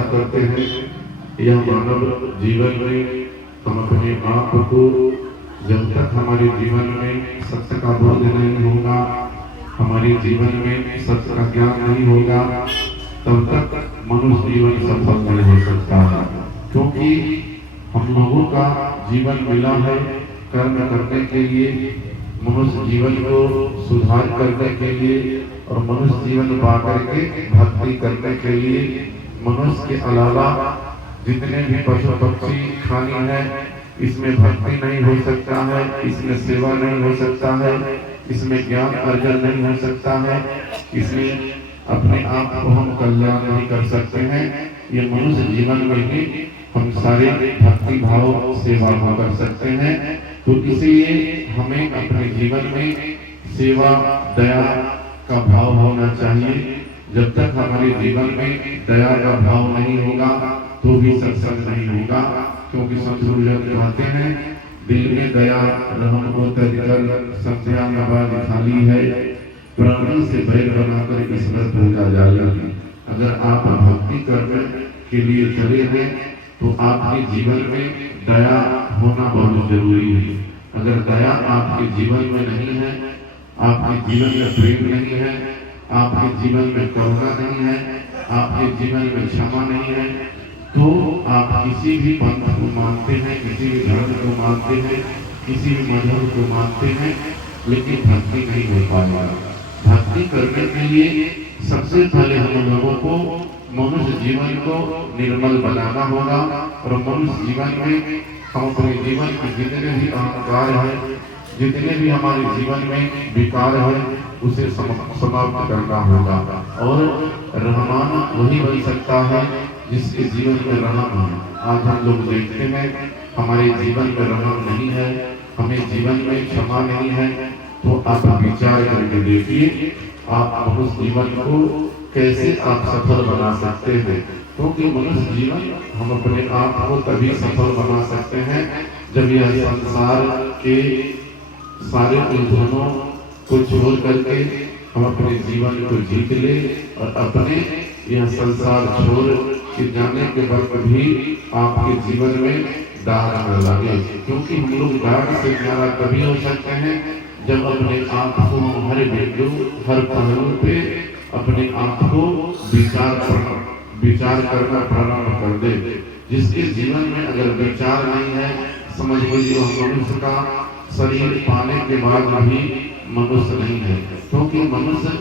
करते हैं यह मानव जीवन में हम अपने आप को जब तक हमारे जीवन में सत्य का बोध नहीं होगा, हमारे जीवन में सत्य का ज्ञान नहीं होगा, तब तक मनुष्य जीवन सफल नहीं हो सकता है। क्योंकि हम लोगों का जीवन मिला है कर्म करने के लिए, मनुष्य जीवन को सुधार करने के लिए और मनुष्य जीवन पा करके भक्ति करने के लिए। मनुष्य के अलावा जितने भी पशु पक्षी खानी है, इसमें भक्ति नहीं हो सकता है, इसमें सेवा नहीं हो सकता है, इसमें ज्ञान अर्जन नहीं हो सकता है, इसमें अपने आप को हम कल्याण नहीं कर सकते हैं। ये मनुष्य जीवन में ही हम सारे भक्ति भाव सेवा कर सकते हैं। तो इसलिए हमें अपने जीवन में सेवा दया का भाव होना चाहिए। जब तक हमारे जीवन में दया का भाव नहीं होगा तो भी सत्संग नहीं होगा। क्योंकि संत कहते हैं दिल में दया रहम को तजल संध्या नवाज खाली है, प्राणी से बैर बनाकर ईश्वर पूजा जाएगी। अगर आप भक्ति करने के लिए चले हैं तो आपके जीवन में दया होना बहुत जरूरी है। अगर दया आपके जीवन में नहीं है, आपके जीवन में प्रेम नहीं है, आपके जीवन में करुणा नहीं है, आपके जीवन में क्षमा नहीं है, तो आप किसी भी पंथ को मानते हैं, किसी भी धर्म को मानते हैं, किसी भी मजहब को मानते हैं, लेकिन भक्ति नहीं हो पाएगा। भक्ति करने के लिए सबसे पहले हम लोगों को मनुष्य जीवन को निर्मल बनाना होगा। और मनुष्य जीवन में हम अपने जीवन के जितने भी अहंकार है, जितने भी हमारे जीवन में विकार है, उसे समाप्त करना होगा। और रहमान वही बन सकता है जिसके जीवन में रहम है। आज हम लोग देखते हैं हमारे जीवन में रहम नहीं है, हमें जीवन में क्षमा नहीं है, तो आप विचार करके देखिए आप मनुष्य जीवन को कैसे आप सफल बना सकते हैं। क्योंकि मनुष्य जीवन हम अपने आप को तभी सफल बना सकते हैं जब यह संसार के सारे उलझनों को छोड़ करके हम अपने जीवन को जीत ले और अपने यह संसार छोड़ के जाने के वक्त भी आपके जीवन में दाग न लगे। क्योंकि हम लोग दाग से न्यारा तभी हो सकते हैं जब अपने आप को हर बिंदु हर पहलू पे अपने आप को विचार करना प्रारंभ कर दे। जिसके जीवन में अगर विचार नहीं है, समझ लीजिए मनुष्य का शरीर पाने के बाद भी मनुष्य नहीं है। क्योंकि मनुष्य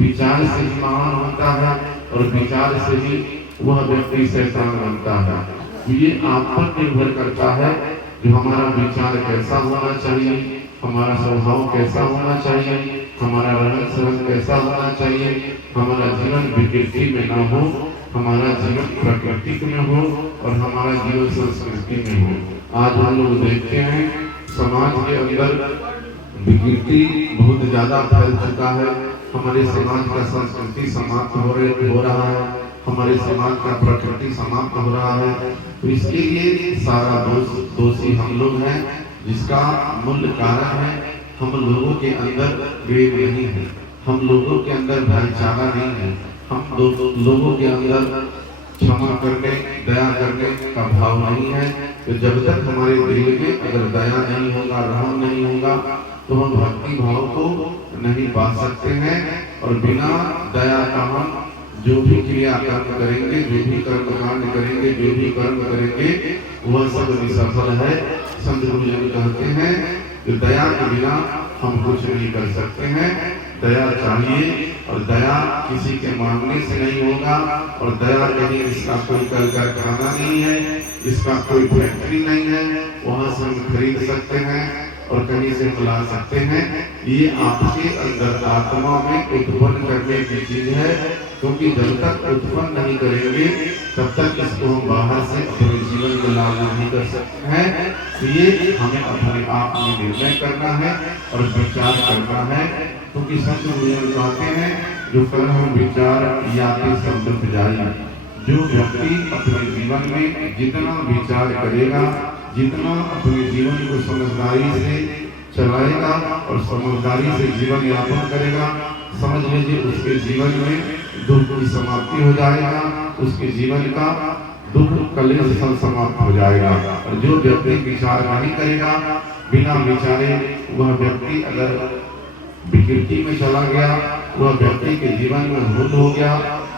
विचार से ही महान होता है और विचार से ही वह व्यक्ति शैतान बनता है। ये आप पर निर्भर करता है कि हमारा विचार कैसा होना चाहिए, हमारा स्वभाव कैसा होना चाहिए, हमारा रहन सहन कैसा होना चाहिए। हमारा जीवन विकृति में ना हो, हमारा जीवन प्रकृति में हो और हमारा जीवन संस्कृति में हो। आज हम लोग देखते हैं समाज के अंदर विकृति बहुत ज्यादा फैल चुका है। हमारे समाज का संस्कृति समाप्त हो रहा है, हमारे समाज का प्रकृति समाप्त हो रहा है। तो इसके लिए सारा दोषी हम लोग हैं, जिसका मूल कारण है हम लोगों के अंदर प्रेम नहीं है, हम लोगों के अंदर भाईचारा नहीं है, हम लोगों के अंदर क्षमा करने दया करने का भाव नहीं है। तो जब तक हमारे दिल में अगर दया नहीं होगा, रहम नहीं होगा, तो हम भक्ति भाव को नहीं पा सकते हैं। और बिना दया का हम जो भी क्रिया कर्म करेंगे, जो भी कर्म कांड करेंगे, जो भी कर्म करेंगे, वह सब निसफल है। संत गुरुजन कहते हैं कि दया के बिना हम कुछ नहीं कर सकते हैं। दया चाहिए और दया किसी के मांगने से नहीं होगा। और दया कहीं इसका कोई कल कारखाना नहीं है, इसका कोई फैक्ट्री नहीं है, वहां से हम खरीद सकते हैं और कहीं से मिला सकते हैं। ये आपके अंदर आत्मा में उत्पन्न करने की चीज है। क्योंकि जब तक उत्पन्न नहीं करेंगे तब तक इसको हम बाहर से अपने जीवन में लागू नहीं कर सकते हैं। तो ये हमें अपने आप में निर्णय करना है और विचार करना है। क्योंकि संत कहते हैं जो कर्म विचार याति सब जाए। जो व्यक्ति अपने जीवन में जितना विचार करेगा, जितना अपने जीवन को समझदारी से चलाएगा और समझदारी से जीवन यापन करेगा, समझ लीजिए उसके जीवन में दुख की समाप्ति हो जाएगा। उसके जीवन का दुख कलेश सब समाप्त हो जाएगा। और जो व्यक्ति विचार नहीं करेगा, बिना विचारे वह व्यक्ति अगर विकृति में चला गया, वह व्यक्ति के जीवन में भूल हो गया,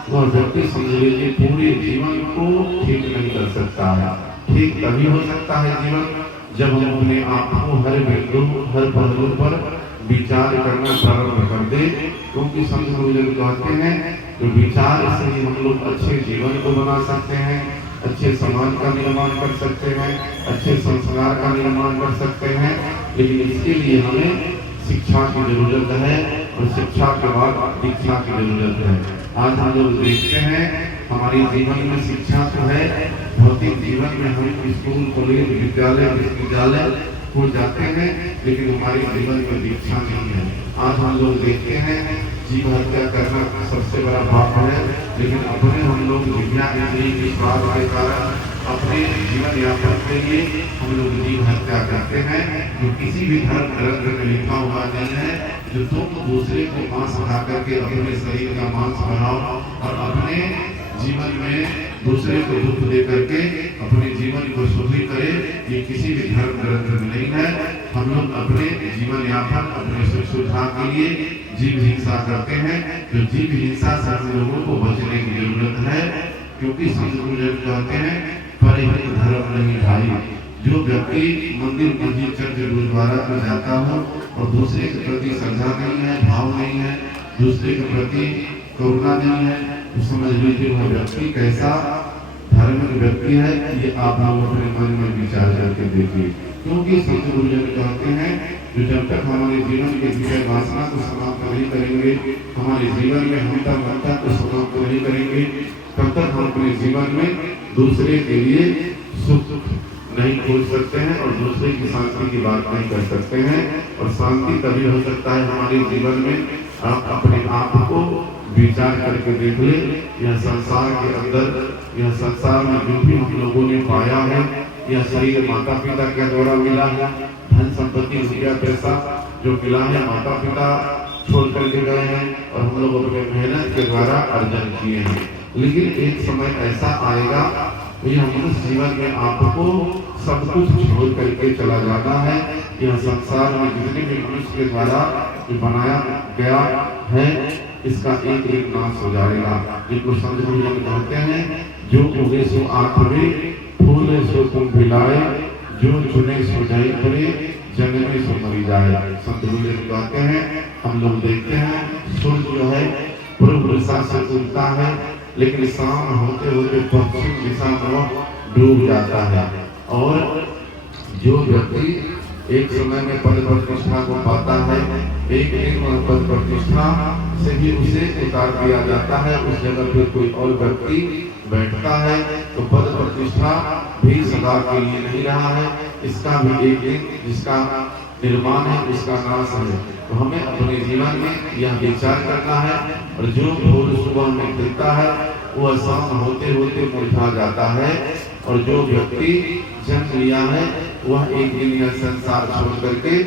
वह व्यक्ति समझ लीजिए पूरे जीवन को ठीक नहीं कर सकता है। ठीक तभी हो सकता है जीवन जब हम अपने आप को हर बिंदु हर पहलू पर विचार करना प्रारंभ कर दे। क्योंकि संत गुरुजन कहते हैं कि विचार से ही हम लोग अच्छे जीवन को बना सकते हैं, अच्छे समाज का निर्माण कर सकते हैं, अच्छे संस्कार का निर्माण कर सकते हैं। लेकिन इसके लिए हमें शिक्षा की जरूरत है और शिक्षा के बाद दीक्षा की जरूरत है। आज हम लोग देखते हैं हमारे जीवन में शिक्षा तो है, भौतिक जीवन में हम स्कूल कॉलेज विद्यालय विश्वविद्यालय को जाते हैं, लेकिन हमारे जीवन में दीक्षा नहीं है। आज हम लोग देखते हैं जीव हत्या करना सबसे बड़ा पाप है, लेकिन अपने हम लोग विद्या इंद्रिय के स्वाद के कारण अपने जीवन यापन के लिए हम लोग जीव हत्या करते हैं, जो किसी भी धर्म ग्रंथ में लिखा हुआ नहीं है। जो तुम दूसरे को मांस खा करके अपने शरीर का मांस बनाओ और अपने जीवन में दूसरे को दुख दे करके अपने जीवन को सुखी करे, ये किसी भी धर्म ग्रंथ में नहीं है। हम लोग अपने जीवन यापन अपने सुख सुविधा के लिए जीव हिंसा करते हैं। तो जीव हिंसा से हम लोगों को बचने की जरूरत है, क्योंकि संत गुरुजन कहते हैं परिहित धर्म नहीं भाई। जो व्यक्ति मंदिर मस्जिद चर्च गुरुद्वारा में जाता हो और दूसरे के प्रति श्रद्धा नहीं है, भाव नहीं है, दूसरे के प्रति करुणा नहीं है, तो समझ लीजिए वह व्यक्ति कैसा धार्मिक व्यक्ति है। ये आप लोग अपने मन में विचार करके देखिए। क्योंकि संत गुरुजन कहते हैं जो जब तक हमारे जीवन के विषय वासना को समाप्त नहीं करेंगे, हमारे जीवन में हमता ममता को समाप्त नहीं करेंगे, तब तक हम अपने जीवन में दूसरे के लिए सुख नहीं खोज सकते हैं और दूसरे की शांति की बात नहीं कर सकते हैं। और शांति तभी हो सकता है हमारे जीवन में आप अपने आप को विचार करके देख ले। यह संसार के अंदर, यह संसार में जो भी हम लोगों ने पाया है, यह शरीर माता पिता के द्वारा मिला है, धन संपत्ति रुपया पैसा जो मिला है माता पिता छोड़ करके गए हैं और हम लोग अपने मेहनत के द्वारा अर्जन किए हैं। लेकिन एक समय ऐसा आएगा यह मनुष्य जीवन में आपको सब कुछ छोड़ करके चला जाना है। यह संसार में जितने भी मनुष्य के द्वारा बनाया गया है, इसका एक एक नाश हो जाएगा। जिनको संत गुरुजन कहते हैं जो उगे सो आखिरी फूले सो तुम भिलाए, जो चुने सो जाए करे, जन्मे सो मरी जाए। संत गुरुजन कहते हैं हम लोग देखते हैं सूर्य जो है पूर्व दिशा से उगता है, लेकिन शाम होते होते पश्चिम दिशा में डूब जाता है। और जो व्यक्ति एक समय में पद प्रतिष्ठा को पाता है, एक दिन पद प्रतिष्ठा से भी उसे उतार दिया जाता है, उस जगह पे कोई और व्यक्ति बैठता है, तो पद प्रतिष्ठा भी सदा के लिए नहीं रहा है। इसका भी एक दिन जिसका निर्माण है उसका नाश है। तो हमें अपने जीवन में यह विचार करना है। और जो फूल सुबह में खिलता है वह शाम होते होते मुरझा जाता है, और जो व्यक्ति जन्म लिया है वह एक दिन यह संसार छोड़ करके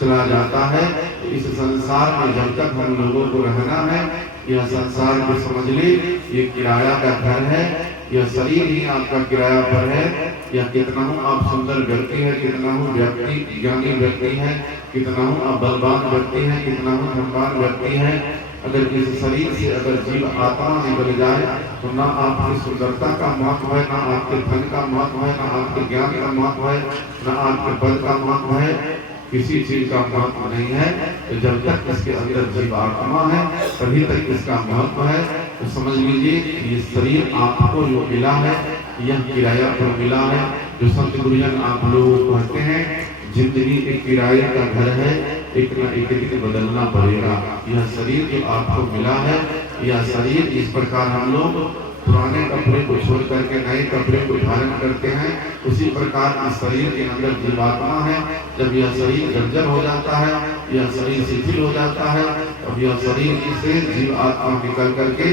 चला जाता है। इस संसार में जब तक हम लोगों को रहना है, यह संसार को समझ ले ये किराया का घर है, यह शरीर ही आपका किराया पर है। या कितना हूँ आप सुंदर व्यक्ति है, कितना हूँ व्यक्ति ज्ञानी व्यक्ति है, कितना हूँ आप बलवान व्यक्ति है, कितना हूँ धनवान व्यक्ति है, अगर इस शरीर से अगर जीव आत्मा निकल जाए तो ना आपकी सुंदरता का महत्व है, ना आपके धन का महत्व है, ना आपके ज्ञान का महत्व है, ना आपके बल का महत्व है, किसी चीज का महत्व नहीं है। तो जब तक इसके अंदर जीव आत्मा है तभी तक इसका महत्व है। तो समझ लीजिए ये शरीर आपको जो मिला है यह किराया पर मिला है। जो संत गुरुजन आप लोगों को कहते हैं जिंदगी एक किराए का घर है, एक न एक दिन बदलना पड़ेगा। यह शरीर जो आपको मिला है, यह शरीर इस प्रकार हम लोग पुराने कपड़े को छोड़ करके नए कपड़े को धारण करते हैं, उसी प्रकार इस शरीर के अंदर जीवात्मा है। जब यह शरीर जर्जर हो जाता है, यह शरीर शिथिल हो जाता है, तब यह शरीर से जीव आत्मा निकल करके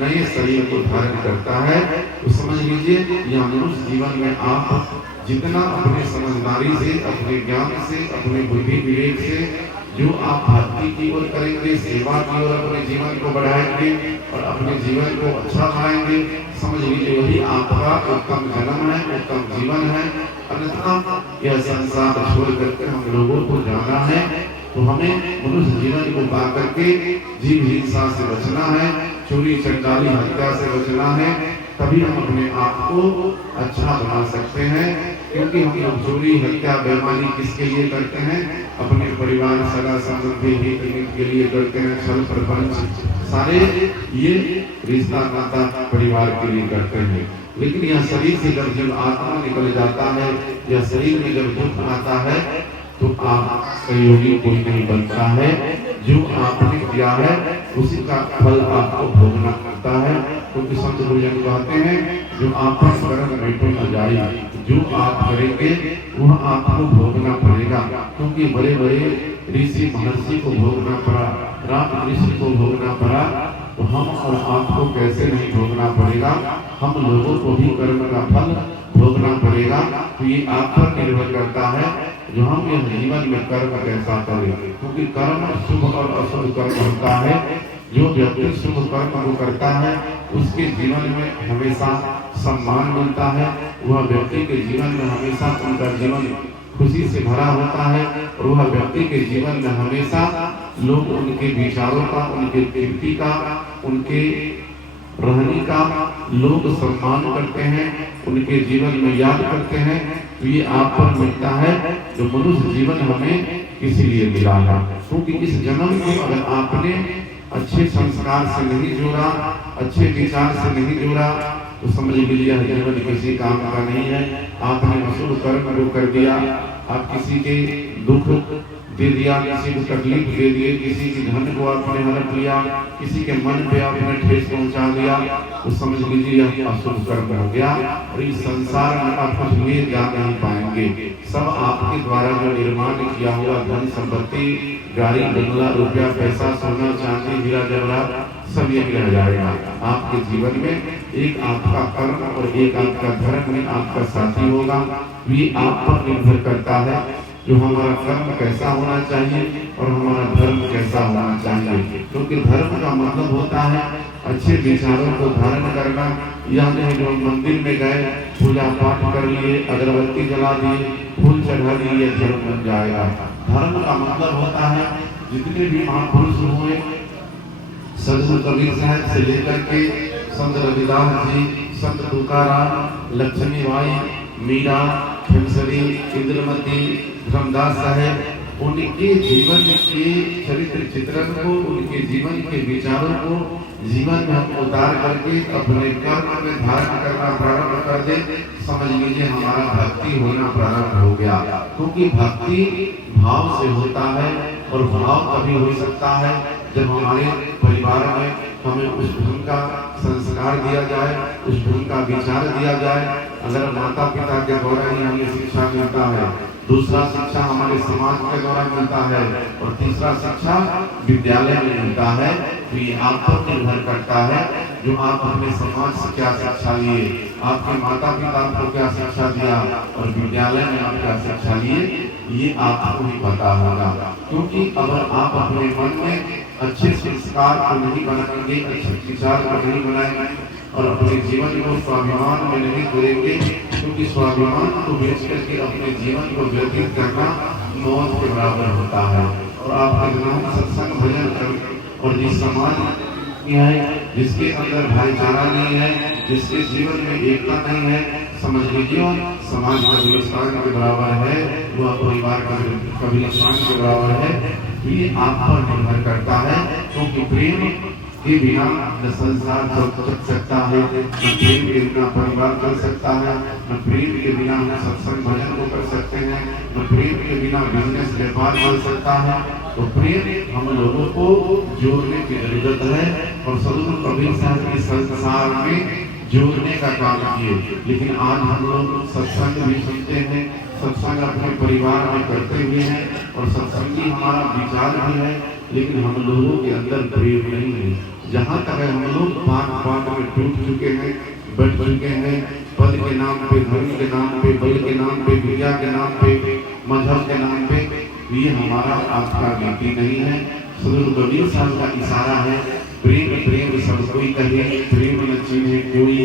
नए शरीर को धारण करता है। तो समझ लीजिए यह मनुष्य जीवन में आप जितना अपने समझदारी से, अपने ज्ञान से, अपने बुद्धि विवेक से जो आप भक्ति की ओर करेंगे, सेवा की ओर अपने जीवन को बढ़ाएंगे और अपने जीवन को अच्छा बनाएंगे, समझ लीजिए वही आपका उत्तम जन्म है, उत्तम जीवन है। अन्यथा यह संसार छोड़ करके हम लोगों को जाना है, तो हमें मनुष्य जीवन को पा करके जीव हिंसा से बचना है, चोरी चंडाली हत्या से बचना है, तभी हम अपने आप को अच्छा बना सकते हैं। क्योंकि हम लोग चोरी हत्या बेईमानी किसके लिए करते हैं? अपने परिवार सगा संबंधी हित के लिए करते हैं। छल प्रपंच सारे ये रिश्ता नाता परिवार के लिए करते हैं। लेकिन यह शरीर से जब आत्मा निकल जाता है, यह शरीर में जब दुख आता है, तो आप सहयोगी कोई नहीं बनता है। जो आपने किया है उसी का फल आपको भोगना पड़ता है। क्योंकि संत गुरुजन कहते हैं जो आपका कर्म बैठो न जाए, जो आप करेंगे वह आपको भोगना पड़ेगा। क्योंकि बड़े बड़े ऋषि महर्षि को भोगना पड़ा, राम ऋषि को भोगना पड़ा, तो हम और आपको कैसे नहीं भोगना पड़ेगा? हम लोगों को भी कर्म का फल भोगना पड़ेगा। तो ये आप पर निर्भर करता है जो हम यह जीवन में कर्म कैसा करें। क्योंकि कर्म शुभ और अशुभ कर्म होता है। जो व्यक्ति शुभ कर्म को करता है उसके जीवन में हमेशा सम्मान मिलता है, वह व्यक्ति के जीवन में हमेशा उनका जीवन खुशी से भरा होता है, और वह व्यक्ति के जीवन में हमेशा लोग उनके विचारों का, उनके कीर्ति का, उनके रहने का लोग सम्मान करते हैं, उनके जीवन में याद करते हैं। तो ये आप पर मिलता है जो मनुष्य जीवन हमें इसीलिए मिला है। क्योंकि इस जन्म में अगर आपने अच्छे संस्कार से नहीं जोड़ा, अच्छे विचार से नहीं जोड़ा, तो समझ लीजिए यह जीवन किसी काम का नहीं है। आपने अशुभ कर्म कर दिया, आप किसी के दुख दे दिया, किसी को तकलीफ दे दिए, किसी की धन को आपने हड़प लिया, किसी के मन पे आपने ठेस पहुंचा दिया, तो समझ लीजिए यह अशुभ कर्म हो गया। और इस संसार में आप कुछ ले जा नहीं पाएंगे। सब आपके द्वारा जो निर्माण किया हुआ धन संपत्ति, गाड़ी बंगला, रुपया पैसा, सोना चांदी, हीरा जवाहरात सब यही रह जाएगा। आपके जीवन में एक आपका कर्म और एक आपका धर्म में आपका साथी होगा। ये आप पर निर्भर करता है जो हमारा कर्म कैसा होना चाहिए और हमारा धर्म कैसा होना चाहिए। क्योंकि धर्म का मतलब होता है अच्छे विचारों को धारण करना। यह नहीं जो मंदिर में गए, पूजा पाठ कर लिए, अगरबत्ती जला दिए, फूल चढ़ा दिए, धर्म बन जाएगा। धर्म का मतलब होता है जितने भी महापुरुष हुए, संत कबीर साहब से लेकर के संत रविदास जी, संत तुकाराम, लक्ष्मीबाई, मीरा, खेमसरी, इंद्रमती, धर्मदास साहब, उनके जीवन के चरित्र चित्रण को, उनके जीवन के विचारों को जीवन में हम उतार करके अपने कर्म में धारण करना प्रारंभ कर दे, समझ लीजिए हमारा भक्ति होना प्रारंभ हो गया। क्योंकि भक्ति भाव से होता है, और भाव तभी हो सकता है जब हमारे परिवार में हमें उस ढंग का संस्कार दिया जाए, उस ढंग का विचार दिया जाए। अगर माता पिता के द्वारा ही हमें शिक्षा मिलता है, दूसरा शिक्षा हमारे समाज के द्वारा मिलता है, और तीसरा शिक्षा विद्यालय में मिलता है। तो ये आप पर निर्भर करता है जो आप अपने समाज से क्या शिक्षा लिए, आपके माता पिता आपको क्या शिक्षा दिया, और विद्यालय में आप क्या शिक्षा लिए, ये आपको ही पता होगा। क्योंकि अगर आप अपने मन में अच्छे संस्कार को नहीं बनाएंगे, अच्छे विचार को नहीं बनाएंगे, और अपने जीवन को स्वाभिमान में नहीं करेंगे, क्योंकि स्वाभिमान को बेच करके अपने जीवन को व्यतीत करना मौत के बराबर होता है। और आपके नाम सत्संग भजन और जिस समाज है, जिसके अंदर भाईचारा नहीं है, जिसके जीवन में एकता नहीं है, समझ लीजिए समाज का विस्तार के बराबर है, वह परिवार का विस्तार के बराबर है। ये आप पर निर्भर करता है। क्योंकि प्रेम के बिना न संसार चल सकता है, न प्रेम के बिना परिवार चल सकता है, न प्रेम के बिना हम सत्संग भजन को कर सकते हैं, न प्रेम के बिना बिजनेस व्यापार चल सकता है। तो प्रेम हम लोगों को जोड़ने की जरूरत है, और सदगुरु कबीर साहब इस संसार में जोड़ने का काम किए। लेकिन आज हम लोग सत्संग भी सुनते हैं, सत्संग अपने परिवार में करते हुए हैं, और सत्संगी हमारा विचार भी है, लेकिन हम लोगों के अंदर प्रेम नहीं है। जहाँ तक हम लोग बात में टूट चुके हैं, बैठ चुके हैं, पद के नाम पे, धर्म के नाम पे, बल के नाम पे, विद्या के नाम पे, मजहब के नाम पे, ये हमारा आपका नीति नहीं है। सदगुरु कबीर साहब का इशारा है, प्रेम प्रेम सब कोई कहे, प्रेम न चिन्हे कोई,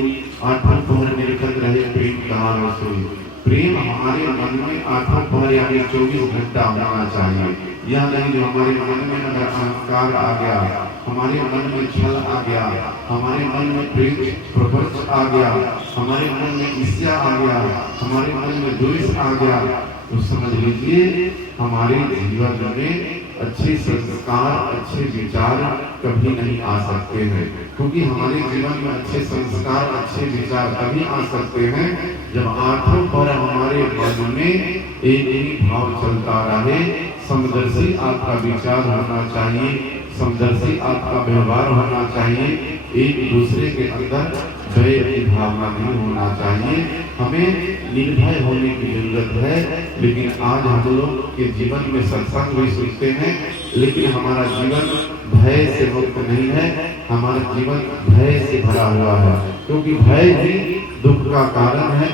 आठों पहर निरखत रहे, प्रेम कहाँ न सोई। प्रेम हमारे मन में आठों पहर यानी 24 घंटा होना चाहिए। यह नहीं जो हमारे मन में अगर अहंकार आ गया, हमारे मन में छल आ गया, हमारे मन में प्रेम प्रपंच आ गया, हमारे मन में ईर्ष्या आ गया, हमारे मन में द्वेष आ गया, तो समझ लीजिए हमारे जीवन में अच्छे संस्कार अच्छे विचार कभी नहीं आ सकते हैं। क्योंकि हमारे जीवन में अच्छे संस्कार अच्छे विचार तभी आ सकते हैं जब आठों पर हमारे मन में एक ही भाव चलता रहे। समदर्शी आपका विचार होना चाहिए, समदर्शी आपका व्यवहार होना चाहिए, एक दूसरे के अंदर भय की भावना नहीं होना चाहिए। हमें निर्भय होने की जरूरत है। लेकिन आज हम लोग के जीवन में सत्संग भी सुनते हैं, लेकिन हमारा जीवन भय से मुक्त नहीं है, हमारा जीवन भय से भरा हुआ है। क्योंकि भय ही दुख का कारण है।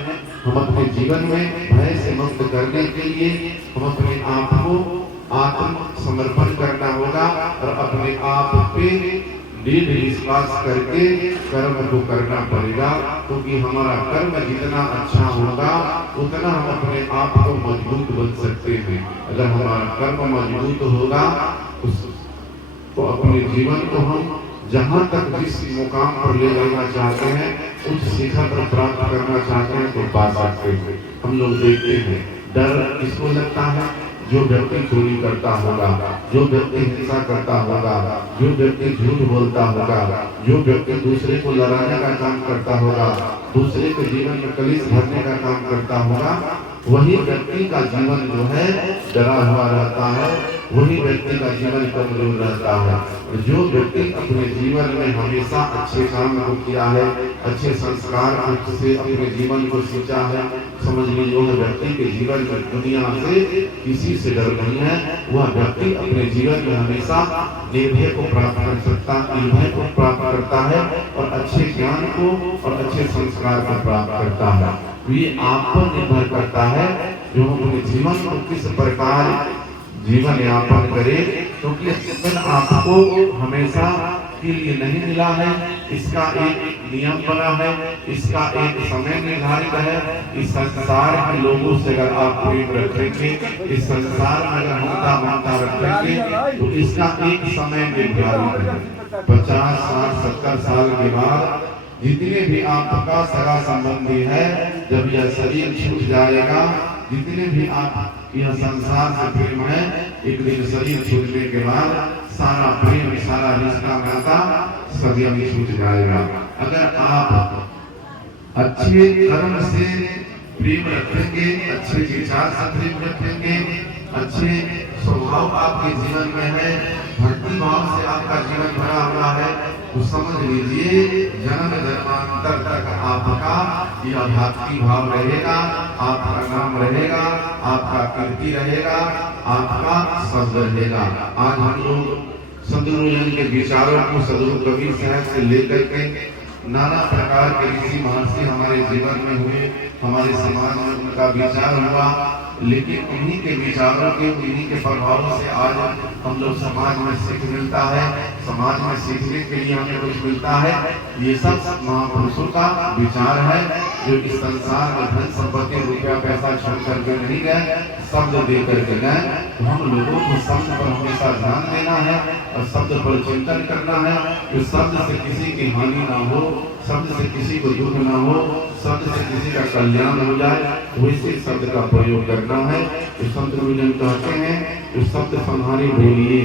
हम अपने जीवन में भय से मुक्त करने के लिए हम अपने आप को आत्म समर्पण करना होगा और अपने आप पे दृढ़ विश्वास करके कर्म को करना पड़ेगा। क्योंकि हमारा कर्म जितना अच्छा होगा उतना हम अपने आप को मजबूत बन सकते हैं। अगर हमारा कर्म मजबूत होगा तो अपने जीवन को हम जहाँ तक जिस मुकाम पर ले जाना चाहते हैं, उस शिखर पर प्राप्त करना चाहते हैं तो पा सकते हैं। हम लोग देखते हैं डर किसको लगता है? जो व्यक्ति चोरी करता होगा, जो व्यक्ति हिंसा करता होगा, जो व्यक्ति झूठ बोलता होगा, जो व्यक्ति दूसरे को लड़ाने का काम करता होगा, दूसरे के जीवन में कलेश भरने का काम करता होगा, वही व्यक्ति का जीवन जो है डरा हुआ रहता है, वही व्यक्ति का जीवन कमजोर रहता है। और जो व्यक्ति अपने जीवन में हमेशा अच्छे काम को किया है, अच्छे संस्कार से अपने जीवन को सींचा है, समझ लीजिए वह व्यक्ति के जीवन में दुनिया से किसी से डर नहीं है। वह व्यक्ति अपने जीवन में हमेशा निर्भय को प्राप्त कर सकता, निर्भय को प्राप्त करता है और अच्छे ज्ञान को और अच्छे संस्कार को प्राप्त करता है। ये आप पर निर्भर करता है जो अपने जीवन को किस प्रकार जीवन यापन करे। क्योंकि जीवन आपको हमेशा के लिए नहीं मिला है, इसका एक नियम बना है, इसका एक समय निर्धारित है। इस संसार के लोगों से अगर आप प्रेम रखेंगे, इस संसार में अगर ममता रखेंगे, तो इसका एक समय निर्धारित है। 50, 60, 70 साल के बाद जितने भी आपका सगा संबंधी है, जब यह शरीर छूट जाएगा, जितने भी आप यह संसार से प्रेम है, एक दिन शरीर छूटने के बाद सारा प्रेम सारा रिश्ता नाता सदियों में छूट जाएगा। अगर आप अच्छे कर्म से प्रेम रखेंगे, अच्छे विचार से प्रेम रखेंगे, अच्छे स्वभाव आपके जीवन में है, भक्ति भाव से आपका जीवन भरा हुआ है, तो समझ लीजिए जन्म जन्मांतर तक आपका यह भक्ति भाव रहेगा, आपका नाम रहेगा, आपका कीर्ति रहेगा, आपका शब्द रहेगा। आज हम लोग सदगुरु के विचारों को सदगुरु कबीर साहब से लेकर के नाना प्रकार के ऋषि महर्षि हमारे जीवन में हुए, हमारे समाज में उनका विचार हुआ, लेकिन उन्हीं के विचारों के उन्हीं के प्रभाव से आज हम लोग समाज में सीख मिलता है, समाज में सीखने के लिए हमें कुछ मिलता है। ये सब महापुरुषों का विचार है जो इस संसार में धन संपत्ति रुपया पैसा छोड़ करके नहीं गए, शब्द दे करके गए। तो हम लोगों को शब्द पर हमेशा ध्यान देना है और शब्द पर चिंतन करना है कि शब्द से किसी की हानि ना हो, शब्द से किसी को दुख ना हो, शब्द से किसी का कल्याण हो जाए, वैसे शब्द का प्रयोग करना है। तो संत गुरुजन कहते हैं तो शब्द संहारी बोलिए,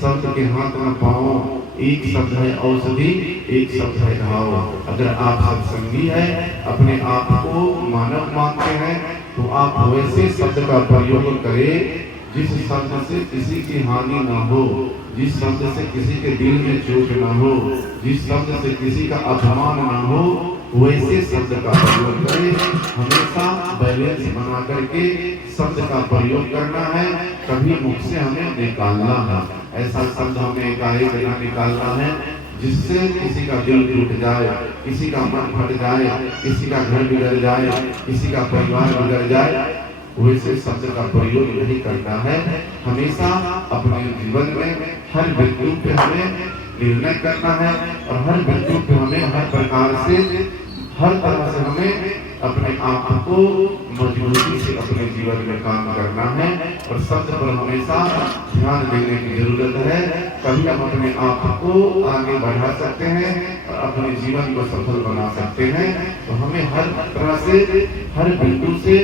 शब्द के हाथ न पाओ, एक शब्द है औषधि, एक शब्द है घाव। अगर आप सत्संगी है, अपने आप को मानव मानते हैं, तो आप वैसे शब्द का प्रयोग करें जिस शब्द से किसी की हानि ना हो, जिस शब्द से किसी के दिल में चोट ना हो, जिस शब्द से किसी का अपमान ना हो, वैसे शब्द का प्रयोग करें। हमेशा बैलेंस बना करके शब्द का प्रयोग करना है, कभी मुख से हमें निकालना है। ऐसा शब्द हमें एकाएक ना निकालना है जिससे किसी का दिल टूट जाए, किसी का मन फट जाए, किसी का घर बिगड़ जाए, किसी का परिवार बिगड़ जाए। वैसे शब्द का प्रयोग नहीं करना है। हमेशा अपने जीवन में हर बिंदु पे हमें निर्णय करना है और हर बिंदु पे हमें हर प्रकार से हर तरह से हमें अपने आप को मजबूती से अपने जीवन में काम करना है और शब्द पर हमेशा ध्यान देने की जरूरत है। कभी हम अपने आप को आगे बढ़ा सकते हैं और अपने जीवन को सफल बना सकते हैं। तो हमें हर तरह से हर बिंदु से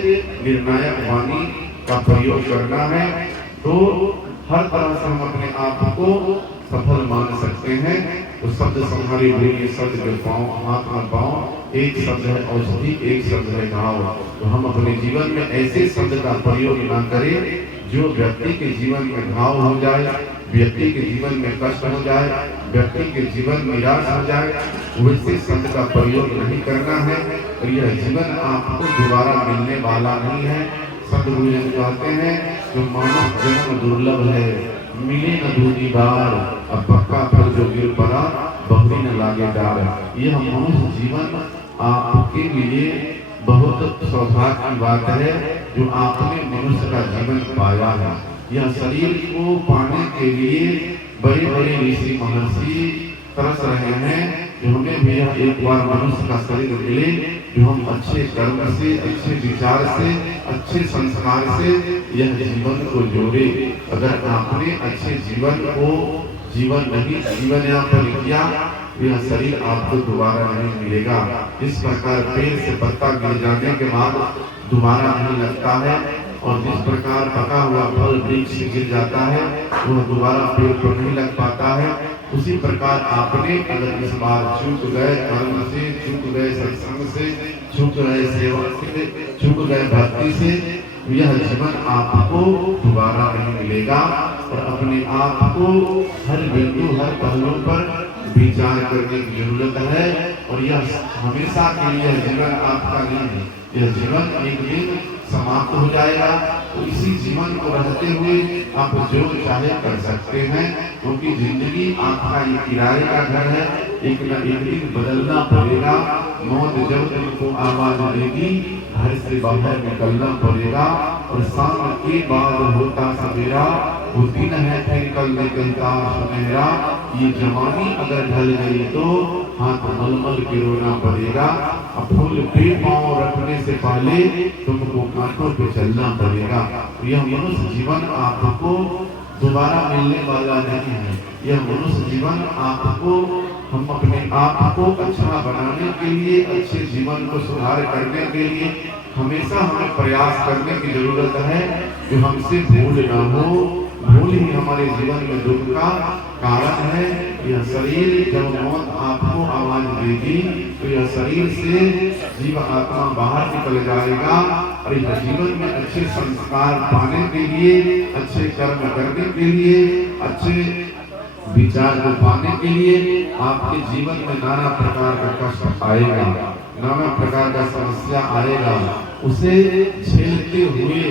निर्णायक वाणी का प्रयोग करना है। तो हर तरह से हम अपने आप को सफल मान सकते हैं। तो शब्द संहारी बोलिए शब्द के पाँव हाथ में पाँव, एक शब्द है औषधि, एक शब्द है घाव। तो हम अपने जीवन में ऐसे शब्द का प्रयोग ना करें जो व्यक्ति के जीवन में घाव हो जाए, व्यक्ति के जीवन में कष्ट हो जाए, व्यक्ति के जीवन में निराश हो जाए। वैसे शब्द का प्रयोग नहीं करना है और यह जीवन आपको दोबारा मिलने वाला नहीं है। सदगुरु जी कहते हैं जो मानव जन्म दुर्लभ है, मिले न दूनी बार, अब पक्का फल जो गिर पड़ा बहुरी न लागे डार। यह मनुष्य जीवन आपके लिए बहुत सौभाग्य की बात है जो आपने मनुष्य का जीवन पाया है। यह शरीर को पाने के लिए बड़े बड़े ऋषि महर्षि तरस रहे हैं जो हमें भी यह एक बार मनुष्य का शरीर मिले, जो हम अच्छे कर्म से, अच्छे विचार से, अच्छे संस्कार से यह जीवन को जोड़े। अगर आपने अच्छे जीवन को जीवन यहाँ पर किया, यह शरीर आपको दोबारा नहीं मिलेगा। इस प्रकार पेड़ से पत्ता गिर जाने के बाद दोबारा नहीं लगता है और जिस प्रकार पका हुआ फल वृक्ष से गिर जाता है वह दोबारा पेड़ पर नहीं लग पाता है, उसी प्रकार आपने अगर इस बार चूक गए कर्म से, चूक गए सत्संग से, चूक गए सेवा से, चूक गए भक्ति से, यह जीवन आपको दोबारा नहीं मिलेगा। और अपने आप को हर बिंदु हर पहलू पर विचार करने की जरूरत है और यह हमेशा के लिए जीवन आपका नहीं है। यह जीवन एक दिन समाप्त हो जाएगा। तो इसी जीवन को रहते हुए आप जो चाहे कर सकते हैं, क्योंकि जिंदगी आपका एक किराए का घर है। एक न एक दिन बदलना पड़ेगा। मौत जब तुमको आवाज देगी घर से बाहर निकलना पड़ेगा और शाम के बाद होता सवेरा, वो दिन है फिर कल निकलता सुनहरा। ये जवानी अगर ढल गई तो हाथ मलमल के रोना पड़ेगा। अब फूल पे पाँव रखने से पहले तुमको कांटों पे चलना पड़ेगा। यह मनुष्य जीवन आपको दोबारा मिलने वाला नहीं है। यह मनुष्य जीवन आपको हम अपने आप को अच्छा बनाने के लिए, अच्छे जीवन को सुधार करने के लिए हमेशा हमें प्रयास करने की जरूरत है जो हमसे भूल ना हो। भूल ही हमारे जीवन में दुख का कारण है। यह शरीर जब मौत आपको आवाज देगी तो यह शरीर से जीव आत्मा बाहर निकल जाएगा और इस जीवन में अच्छे संस्कार पाने के लिए, अच्छे कर्म करने के लिए, अच्छे विचार को पाने के लिए आपके जीवन में नाना प्रकार का कष्ट आएगा, नाना प्रकार का समस्या आएगा। उसे झेलते हुए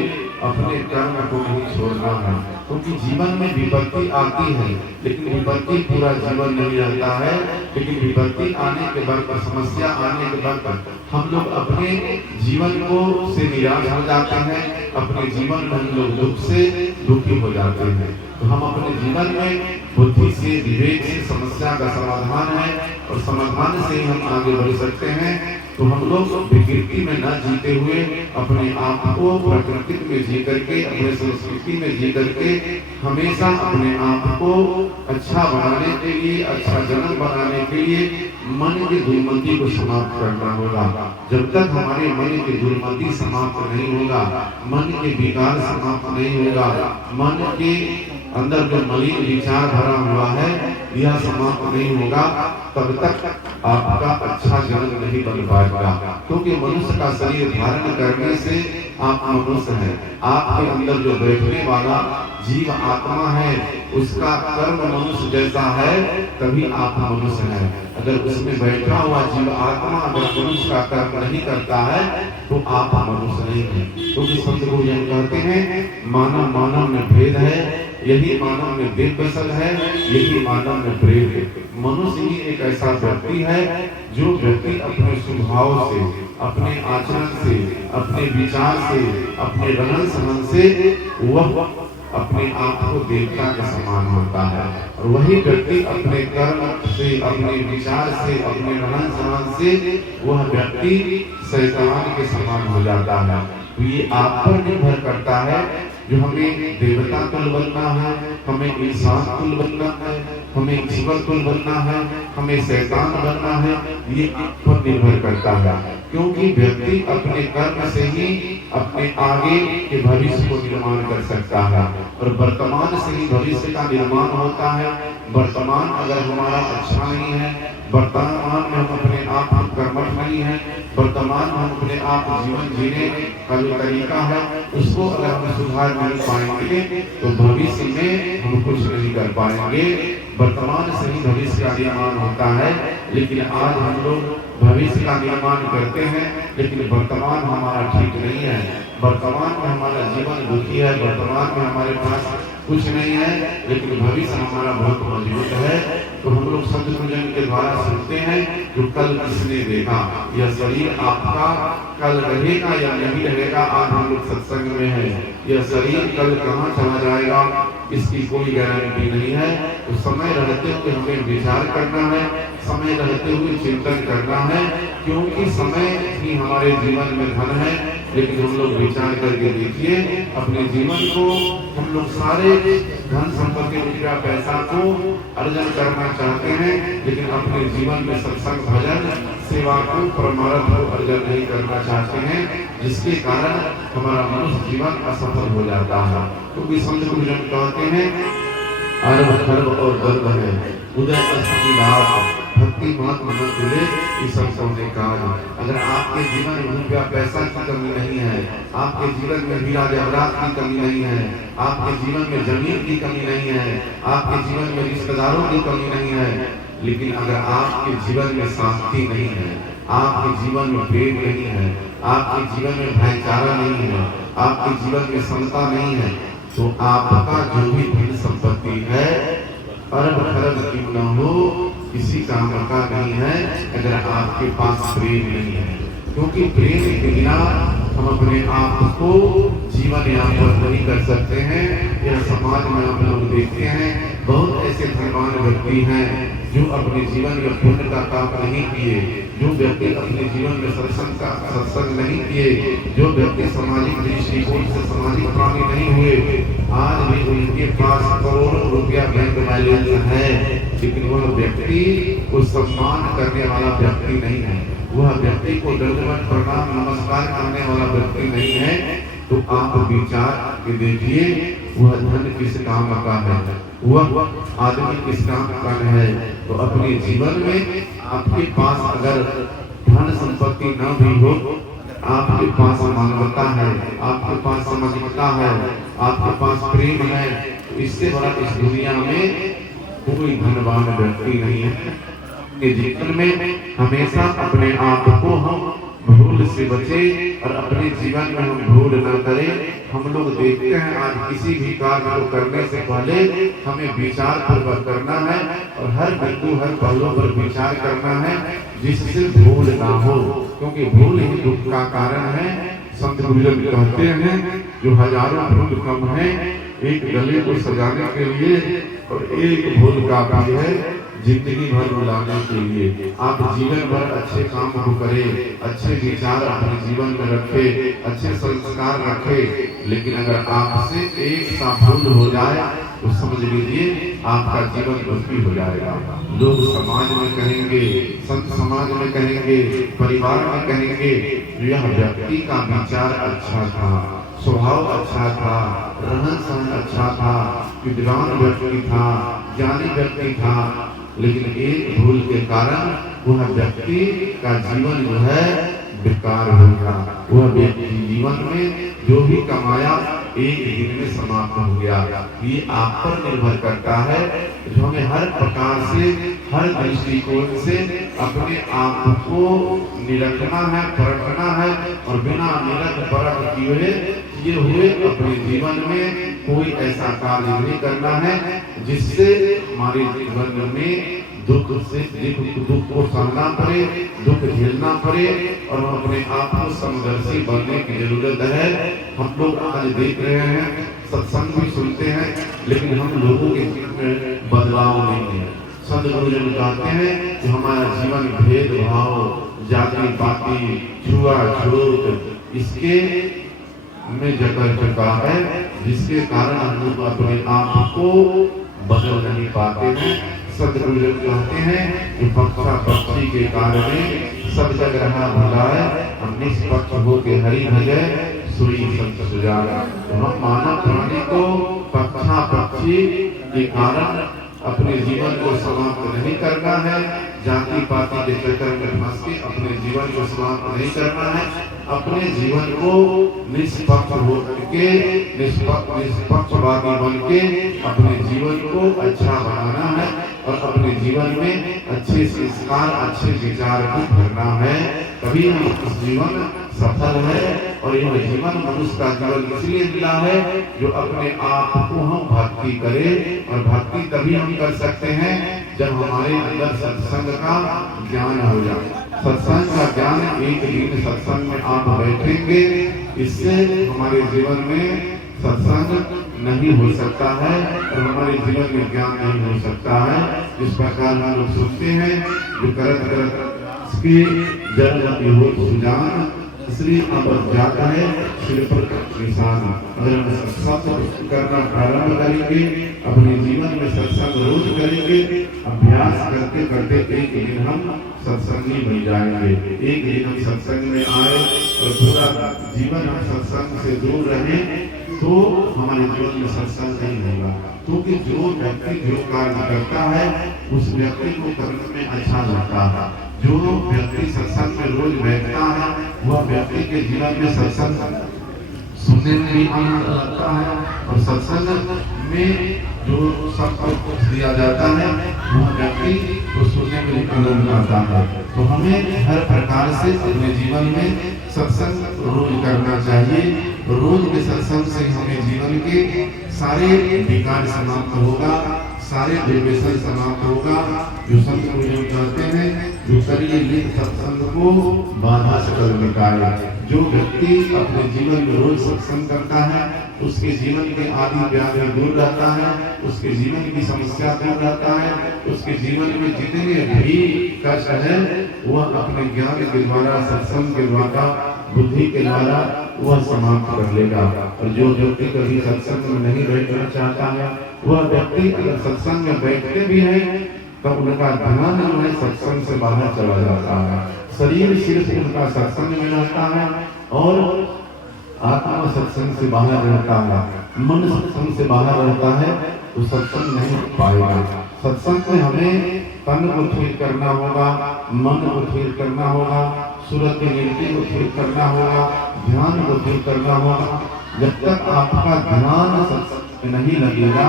अपने कर्म को नहीं छोड़ना है, क्योंकि जीवन में विपत्ति आती है लेकिन विपत्ति पूरा जीवन नहीं रहता है। लेकिन विपत्ति आने के बाद, समस्या आने के बाद हम लोग अपने जीवन को से निराश हो जाते हैं, अपने जीवन में हम लोग दुख से दुखी हो जाते हैं। तो हम अपने जीवन में बुद्धि से, विवेक से समस्या का समाधान है और समाधान से ही हम आगे बढ़ सकते हैं। तो हम लोग विकृति में न जीते हुए अपने आप को प्रकृति में जी करके, अपने संस्कृति में जी करके हमेशा अपने आप को अच्छा बनाने के लिए, अच्छा जन्म बनाने के लिए मन की दुर्मति को समाप्त करना होगा। जब तक हमारे मन की दुर्मति समाप्त नहीं होगा, मन के विकार समाप्त नहीं होगा, मन के अंदर जो मलिन विचार भरा हुआ है यह समाप्त नहीं होगा, तब तक आपका अच्छा जन्म नहीं बन पाएगा। क्योंकि मनुष्य का शरीर धारण करने से आप मनुष्य हैं। आपके अंदर जो बैठने वाला जीव आत्मा है उसका कर्म मनुष्य जैसा है, तभी आप मनुष्य हैं। अगर उसमें बैठा हुआ जीव आत्मा अगर मनुष्य का कर्म नहीं करता है तो आप मनुष्य नहीं है। क्योंकि संत गुरु यह कहते हैं मानव मानव में भेद है, यही मानव में देव बसल है, यही मानव में प्रेम है। मनुष्य ही एक ऐसा व्यक्ति है जो व्यक्ति अपने स्वभाव से, अपने आचरण से, अपने विचार से, अपने रहन सहन से वह अपने आप को देवता के समान होता है। और वही व्यक्ति अपने कर्म से, अपने विचार से, अपने रहन सहन से वह व्यक्ति शैतान के समान हो जाता है। तो ये आप पर निर्भर करता है जो हमें देवता कुल बनना है, हमें इंसान कुल बनना है, हमें ईश्वर कुल बनना है, हमें शैतान बनना है, ये आप पर निर्भर करता है। क्योंकि व्यक्ति अपने कर्म से ही अपने आगे के भविष्य को निर्माण कर सकता है और वर्तमान से ही भविष्य का निर्माण होता है। वर्तमान अगर हमारा अच्छा नहीं है, वर्तमान में हम अपने आप को कर्मठ नहीं है, वर्तमान में हम अपने आप जीवन जीने का जो तरीका है उसको अगर हम सुधार नहीं पाएंगे तो भविष्य में हम कुछ नहीं कर पाएंगे। वर्तमान से ही भविष्य का निर्माण होता है, लेकिन आज हम लोग भविष्य का निर्माण करते हैं लेकिन वर्तमान हमारा ठीक नहीं है, वर्तमान में हमारा जीवन दुखी है, वर्तमान में हमारे पास कुछ नहीं है, लेकिन भविष्य हमारा बहुत मजबूत है। तो हम लोग संत गुरुजन के द्वारा सुनते हैं जो कल किसने देखा, यह शरीर आपका कल रहेगा या नहीं रहेगा। आज हम लोग सत्संग में है, यह शरीर कल कहाँ चला जाएगा इसकी कोई गारंटी नहीं है। तो समय रहते हुए हमें विचार करना है, समय रहते हुए चिंतन करना है, क्योंकि समय ही हमारे जीवन में धन है। लेकिन हम लोग विचार करके देखिए अपने जीवन को, हम लोग सारे धन संपत्ति रुपया पैसा को अर्जन करना चाहते हैं, लेकिन अपने जीवन में सत्संग भजन सेवा को परमार्थ को अर्जन नहीं करना चाहते हैं, जिसके कारण हमारा मनुष्य जीवन असफल हो जाता है। क्योंकि संत गुरुजन कहते हैं अरब खरब और गर्भ है उदय अस्त की बात भक्ति मत मन तुले इस सब सोने काज। अगर आपके जीवन में रुपया पैसा की कमी नहीं है, आपके जीवन में हीरा जवाहरात की कमी नहीं है, आपके जीवन में जमीन की कमी नहीं है, आपके जीवन में रिश्तेदारों की कमी नहीं है, लेकिन अगर आपके जीवन में शांति नहीं है, आपके जीवन में प्रेम नहीं है, आपके जीवन में भाईचारा नहीं है, आपके जीवन में समता नहीं है, तो आपका जो भी धन संपत्ति है अरब खरब क्यों न हो किसी काम का नहीं है अगर आपके पास प्रेम नहीं है। क्योंकि प्रेम के बिना हम अपने आप को जीवन यापन नहीं कर सकते हैं। यह समाज में हम लोग देखते हैं बहुत ऐसे धनवान व्यक्ति हैं जो अपने जीवन में पुण्य का काम नहीं किए, जो व्यक्ति अपने जीवन में सत्संग नहीं किए, जो व्यक्ति सामाजिक दृष्टिकोण से सामाजिक प्राणी नहीं हुए, आज भी उनके पास करोड़ों रुपया बैंक बैलेंस है, लेकिन वह व्यक्ति को सम्मान करने वाला व्यक्ति नहीं है, वह व्यक्ति को दंडवत प्रणाम नमस्कार करने वाला व्यक्ति नहीं है। तो आप विचार के देखिए वह धन किस काम का है, वह आदमी किस काम का है। तो अपने जीवन में आपके पास अगर धन संपत्ति न भी हो, आपके पास मानवता है, आपके पास सामाजिकता है, आपके पास प्रेम है, तो इससे बड़ा इस दुनिया में कोई धनवान व्यक्ति नहीं है। अपने जीवन में हमेशा अपने आप को हम भूल से बचे और अपने जीवन में हम भूल न करें। हम लोग देखते हैं आज किसी भी कार्य को करने से पहले हमें विचार पूर्वक करना है और हर बिंदु हर पहलू पर विचार करना है जिससे भूल ना हो, क्योंकि भूल ही दुख का कारण है। संत गुरुजन कहते हैं जो हजारों भूल कम है एक गले को सजाने के लिए और एक भूल काफी है जिंदगी भर बुलाने के लिए। आप जीवन भर अच्छे काम को करें, अच्छे विचार अपने जीवन में रखें, अच्छे संस्कार रखें, लेकिन अगर आपसे एक सा भूल हो जाए तो समझ लीजिए आपका जीवन दुखी हो जाएगा। लोग समाज में कहेंगे, संत समाज में कहेंगे, परिवार में कहेंगे यह व्यक्ति का विचार अच्छा था, स्वभाव अच्छा था, रहन सहन अच्छा था, विद्वान व्यक्ति था, ज्ञानी व्यक्ति था, लेकिन एक भूल के कारण वह व्यक्ति का जीवन जो है बेकार हो गया। वह व्यक्ति जीवन में जो भी कमाया एक दिन में समाप्त हो गया। ये आप पर निर्भर करता है जो हमें हर प्रकार से हर दृष्टिकोण से अपने आप को निरखना है, परखना है और बिना निरख परख किए हुए अपने जीवन में कोई ऐसा कार्य नहीं करना है जिससे हमारे जीवन में दुख को सहना पड़े, दुख झेलना पड़े और हम अपने आप को समदर्शी बनने की जरूरत है। हम लोग आज देख रहे हैं, सत्संग भी सुनते हैं, लेकिन हम लोगों के जीवन में बदलाव नहीं है। संत गुरुजन कहते हैं कि हमारा जीवन भेदभाव, जाति पाति, छुआछूत इसके में जकड़ चुका है, जिसके कारण हम लोग अपने आप को बदल नहीं पाते हैं। सदगुरु कहते हैं कि पक्षा पक्षी के कारण सब जग रहा भुलाए, हम निष्पक्ष हो के हरि भजे सुई संत सुजाए। तो हम मानव प्राणी को पक्षा पक्षी के कारण अपने जीवन को समाप्त नहीं करना है, जाति पाति के चक्कर में फंस के अपने जीवन को समाप्त नहीं करना है। अपने जीवन को निष्पक्ष होकर निष्पक्षवादी बन के अपने जीवन को अच्छा बनाना है और अपने जीवन में अच्छे संस्कार, अच्छे विचार को भरना है। तभी हम जीवन सफल है। और यह जीवन मनुष्य का जीवन इसलिए मिला है जो अपने आप को हम भक्ति करें, और भक्ति तभी हम कर सकते हैं जब हमारे अंदर सत्संग का ज्ञान हो जाए। सत्संग का ज्ञान, एक दिन सत्संग में आप बैठेंगे, इससे हमारे जीवन में सत्संग नहीं हो सकता है और हमारे जीवन में ज्ञान नहीं हो सकता है। जिस प्रकार हम लोग सुनते हैं, जो करत करत इसके जल हो सुजान, इसलिए अब जाता है सिर पर निशान। अगर हम सत्संग करना प्रारंभ करेंगे, अपने जीवन में सत्संग रोज करेंगे, अभ्यास करते करते एक दिन हम सत्संगी बन जाएंगे। एक दिन हम सत्संग में आए और पूरा जीवन हम सत्संग से दूर रहे तो हमारे जीवन में सत्संग नहीं होगा। क्योंकि जो व्यक्ति जो कार्य करता है उस व्यक्ति को करने में अच्छा लगता है। जो व्यक्ति सत्संग में रोज बैठता है वह व्यक्ति के जीवन में सत्संग सुनने में भी आनंद लगता है, और सत्संग में जो सबको कुछ दिया जाता है वह व्यक्ति को सुनने में भी आनंद आता है। तो हमें हर प्रकार से अपने जीवन में सत्संग रोज करना चाहिए। रोज के सत्संग से हमें जीवन के सारे विकार समाप्त होगा, सारे दुर्व्यसन समाप्त होगा। जो संत गुरुजन कहते हैं, जो करिए लिख सत्संग को बाधा सकल निकाले। जो व्यक्ति अपने जीवन में रोज सत्संग करता है उसके जीवन के आदि व्याधि दूर रहता है, उसके जीवन की समस्या दूर रहता है, उसके जीवन में जितने भी कष्ट है वह अपने ज्ञान के द्वारा, सत्संग के द्वारा, बुद्धि के द्वारा वह समाप्त कर लेगा। और जो व्यक्ति कभी सत्संग में नहीं बैठना चाहता है, वह व्यक्ति अगर सत्संग में बैठते भी हैं तो उनका ध्यान जो है सत्संग से बाहर चला जाता है। शरीर सिर्फ उनका सत्संग में रहता है और आत्मा सत्संग से बाहर रहता है। मन सत्संग से बाहर रहता है तो सत्संग नहीं हो पाएगा। सत्संग में हमें तन को ठीक करना होगा, मन को ठीक करना होगा, सूरत की नीति को ठीक करना होगा, ध्यान को ठीक करना होगा। जब तक आपका ध्यान सत्संग में नहीं लगेगा,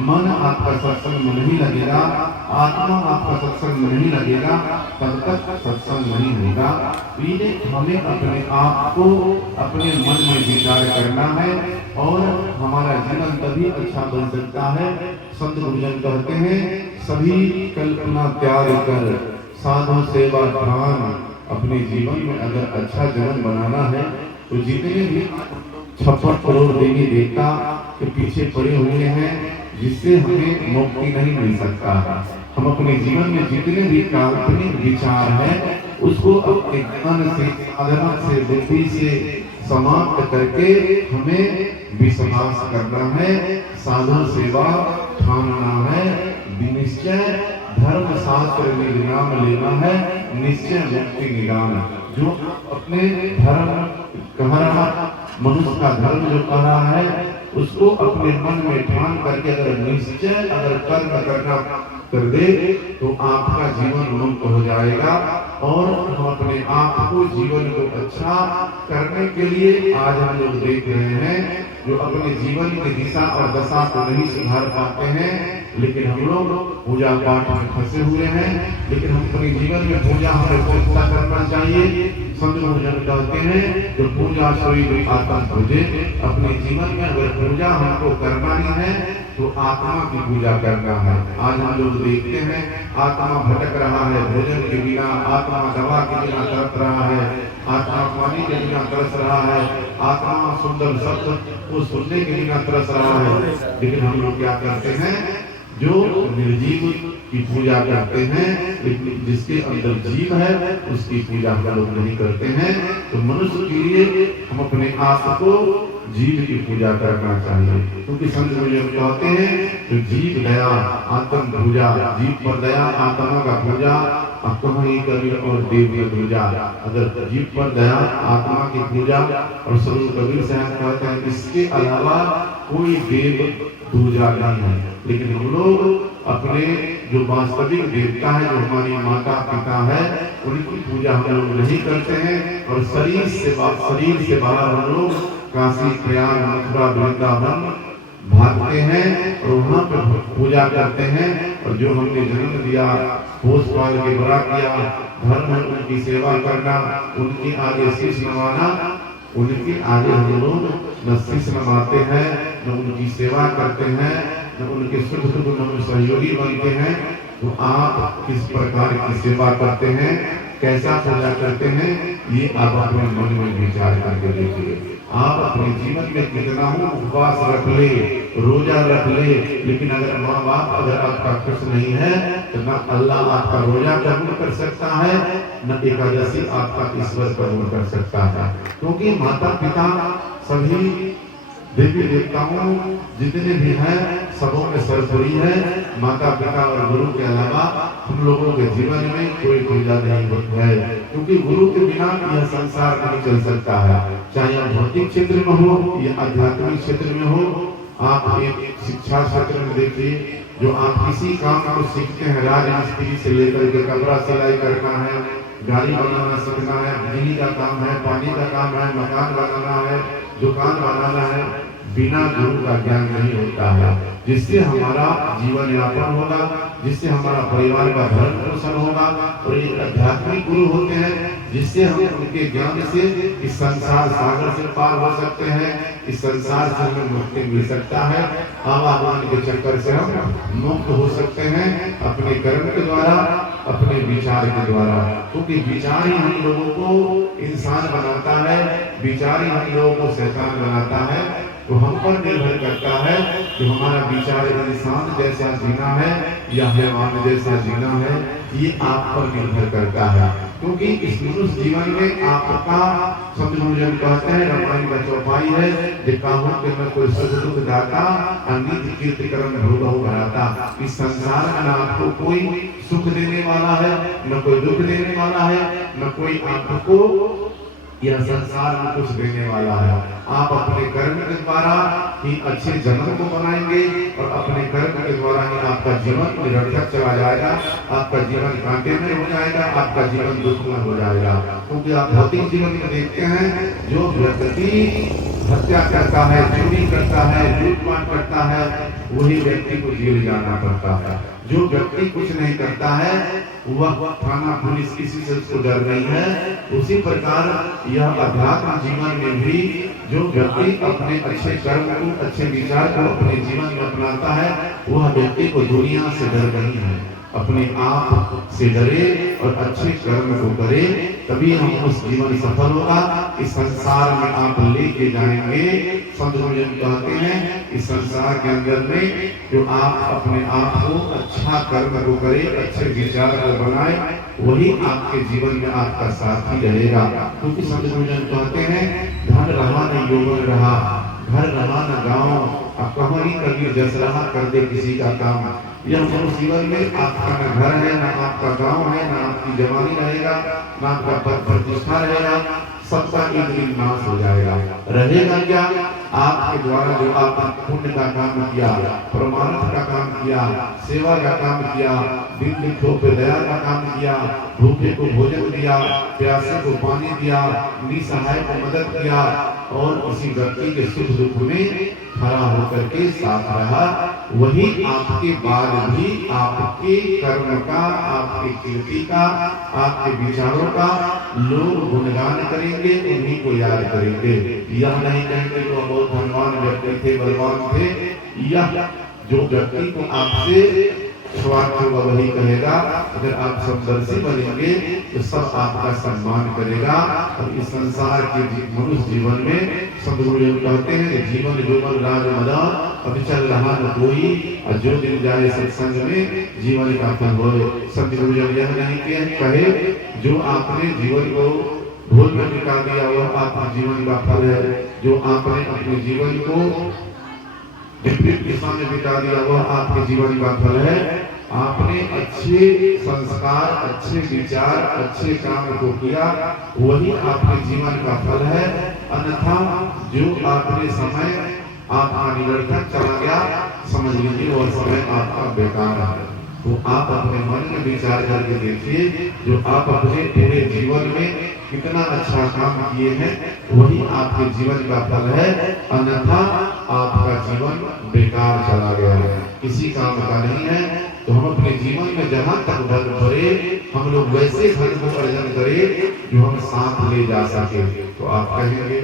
मन आपका सत्संग में नहीं लगेगा, आत्मा आपका सत्संग में नहीं लगेगा, तब तक सत्संग नहीं होगा। हमें अपने आप को अपने मन में विचार करना है और हमारा जीवन तभी अच्छा बन सकता है। संत गुरुजन कहते हैं, सभी कल्पना त्याग कर साधु सेवा ध्यान, अपने जीवन में अगर अच्छा जीवन बनाना है तो जितने भी 56 करोड़ देवी देवता के पीछे पड़े हुए हैं, जिससे हमें मुक्ति नहीं मिल सकता। हम अपने जीवन में जितने भी काल्पनिक विचार है उसको अपने ज्ञान से, साधना से, बुद्धि से समाप्त करके हमें विश्वास करना है, साधु सेवा ठानना है, निश्चय धर्म शास्त्र निगराम लेना है, निश्चय मुक्ति निगाम। जो अपने धर्म कह रहा, मनुष्य का धर्म जो कह रहा है उसको अपने मन में ठान करके अगर निश्चय अगर कर्म करना कर दे तो आपका जीवन मुक्त हो जाएगा। और हम अपने आप को, जीवन को अच्छा करने के लिए आज हम लोग देख रहे हैं जो अपने जीवन की दिशा और दशा को नहीं सुधार पाते हैं, लेकिन हम लोग पूजा पाठ में फंसे हुए हैं। लेकिन हम अपने जीवन में पूजा हमें पूजा करना चाहिए, संत भोजन कहते हैं जो पूजा सोई जो आत्मा पूजे। अपने जीवन में अगर पूजा हमको करवानी है तो आत्मा की पूजा करना है। आज हम लोग देखते हैं आत्मा भटक रहा है, भोजन के बिना, आत्मा दवा के बिना तड़प रहा है, आत्मा पानी के बिना तरस रहा है, आत्मा सुंदर शब्द को सुनने के बिना तरस रहा है। लेकिन हम लोग क्या करते हैं, जो निर्जीव की पूजा करते हैं, लेकिन जिसके अंदर जीव है उसकी पूजा हम लोग नहीं करते हैं। तो मनुष्य के लिए हम अपने आप को जीव की पूजा करना चाहिए, क्योंकि संत मुझे कहते हैं तो जीव दया आत्म पूजा, जीव पर दया आत्मा का पूजा, कहीं कबीर और देव की पूजा। अगर जीव पर दया आत्मा की पूजा और संत कबीर साहब कहते हैं इसके अलावा कोई देव पूजा नहीं है। लेकिन हम लोग अपने जो वास्तविक देवता है, जो हमारी माता पिता है, उनकी पूजा हम लोग नहीं करते हैं। और शरीर से बाहर हम लोग काशी प्रयाग मथुरा वृंदावन भागते हैं और वहाँ पे पूजा करते हैं। और जो हमने जन्म दिया, पोष पाल के बड़ा किया, घर में उनकी सेवा करना, उनके आगे शीश नवाना, उनके आगे हम लोग न शीश नवाते हैं, न उनकी सेवा करते हैं, न उनके सुख दुख में सहयोगी बनते हैं। तो आप किस प्रकार की सेवा करते हैं, कैसा पूजा करते हैं, ये आप अपने मन में विचार करके देखिए। आप अपने जीवन में कितना हो उपवास रख ले, रोजा रख ले, लेकिन अगर माँ बाप अगर आपका खुश नहीं है तो न अल्लाह आपका रोजा कबूल कर सकता है, न एकादशी आपका ईश्वर कबूल कर सकता है। क्योंकि माता पिता सभी देवी देवताओं जितने भी हैं सबों में सर्वोपरि है। माता पिता और गुरु के अलावा हम लोगों के जीवन में कोई पूजा नहीं होती है, क्योंकि गुरु के बिना यह संसार नहीं चल सकता है। चाहे आप भौतिक क्षेत्र में हो या आध्यात्मिक क्षेत्र में हो। आप एक शिक्षा क्षेत्र में देखिए, जो आप किसी काम को सीखते हैं, राजमिस्त्री से लेकर के कपड़ा सिलाई करना है, गाड़ी बनाना सीखना है, बिजली का काम है, पानी का काम है, मकान बनाना है, दुकान बनाना है, बिना गुरु का ज्ञान नहीं होता है। जिससे हमारा जीवन यापन होगा, जिससे हमारा परिवार का भरण पोषण होगा। और ये आध्यात्मिक गुरु होते हैं जिससे हम उनके ज्ञान से इस संसार सागर से पार हो सकते हैं, इस संसार से हमें मुक्ति मिल सकता है, आवागमन के चक्कर से हम मुक्त हो सकते हैं अपने कर्म के द्वारा, अपने विचार के द्वारा। क्योंकि विचार ही हम लोगों को इंसान बनाता है, विचार ही हम लोगों को शैतान बनाता है। तो हम पर निर्भर करता है कि हमारा विचार इंसान जैसा जीना है या हैवान जैसा जीना है, ये आप पर निर्भर करता है। क्योंकि इस मनुष्य जीवन में आपका सतगुरुजन कहते हैं, रामायण का चौपाई है, दिखाऊं कि मैं कोई सुख दुख दाता, अनित कीर्ति कर्म भोग भराता। इस संसार में न आपको कोई सुख देने वाला है, न कोई दुख देने वाला है, न कोई आपको यह संसार में कुछ देने वाला है। आप अपने कर्म के द्वारा ही अच्छे जन्म को बनाएंगे और अपने कर्म के द्वारा ही आपका जीवन निरर्थक चला जाएगा, आपका जीवन कांटे में हो जाएगा, आपका जीवन दुख में हो जाएगा। क्योंकि आप भौतिक जीवन में देखते हैं जो व्यक्ति हत्या करता है, चोरी करता है, लूटमार करता है, वही व्यक्ति को जेल जाना पड़ता है। जो व्यक्ति कुछ नहीं करता है वह थाना पुलिस किसी से उसको डर नहीं है। उसी प्रकार यह अध्यात्म जीवन में भी जो व्यक्ति अपने अच्छे कर्म को, अच्छे विचार को अपने जीवन में अपनाता है, वह व्यक्ति को दुनिया से डर नहीं है। अपने आप से डरे और अच्छे कर्म को करे, तभी हम उस जीवन सफल होगा। इस संसार में आप लेके जाएंगे। संत भोजन कहते हैं इस संसार के अंदर में जो आप अपने आप को अच्छा कर्म को करे, अच्छे विचार को बनाए, वही आपके जीवन में आपका साथी रहेगा। क्योंकि संत भोजन कहते हैं धन रहा न यौवन रहा, घर रहा न गाँव, अब कहीं कबीर जस रहा कर दे किसी का काम। यह मनुष्य जीवन में आपका न घर है, न आपका गांव है, न आपकी जवानी रहेगा, न आपका पद प्रतिष्ठा रहेगा, सबका एक दिन नाश हो जाएगा। रहेगा क्या? आपके द्वारा जो आपने पुण्य का काम किया, प्रमाणित का काम किया, सेवा का काम किया, दिन लिखो पे दया का काम किया, भूखे को भोजन दिया, प्यासे को पानी दिया, निसहाय को मदद किया और उसी व्यक्ति के सुख दुख में खड़ा होकर होकर के साथ रहा, वही आपके बाद भी आपके कर्म का, आपके कीर्ति का, आपके विचारों का लोग गुणगान करेंगे, उन्हीं को याद करेंगे। यह नहीं कहेंगे वो बहुत धनवान व्यक्ति थे, बलवान थे। यह जो व्यक्ति को आपसे स्वार्थ होगा वही कहेगा। अगर आप समदर्शी बनेंगे तो सब आपका सम्मान करेगा। और इस संसार के मनुष्य जीवन में सदगुरु कहते हैं जीवन जोवन राज मदान, अब चल रहा न कोई, और जो दिन जाए सत्संग में जीवन का फल हो। सदगुरु यह नहीं कहे जो आपने जीवन को भूल में निकाल दिया वह आपका जीवन का फल है, जो आपने अपने जीवन को विपरीत दिशा में बिता दिया वह आपके जीवन का फल है। आपने अच्छे संस्कार, अच्छे विचार, अच्छे काम को किया, वही आपके जीवन का फल है। अन्यथा जो आपने समय आपका निरर्थक चला गया, समझ लीजिए वह समय आपका बेकार है। तो आप अपने मन में विचार करके देखिए, जो आप अपने पूरे जीवन में कितना अच्छा काम किए हैं वही आपके जीवन का फल है। अन्यथा आपका जीवन बेकार चला गया है, किसी काम का नहीं है। तो हम अपने जीवन में जहाँ तक धन भरे, हम लोग वैसे धन को अर्जन करें जो हम साथ ले जा सके। तो आप कहेंगे